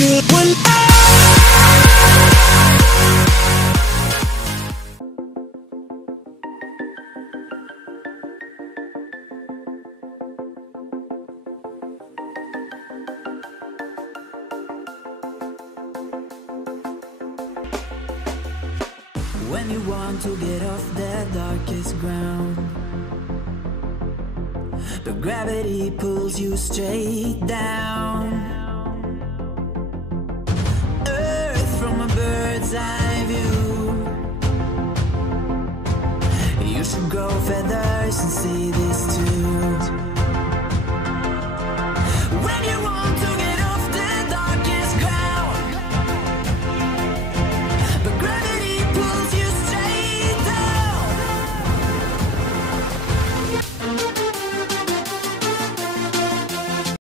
When you want to get off the darkest ground, but gravity pulls you straight down. Earth from a bird's eye view. You should grow feathers and see the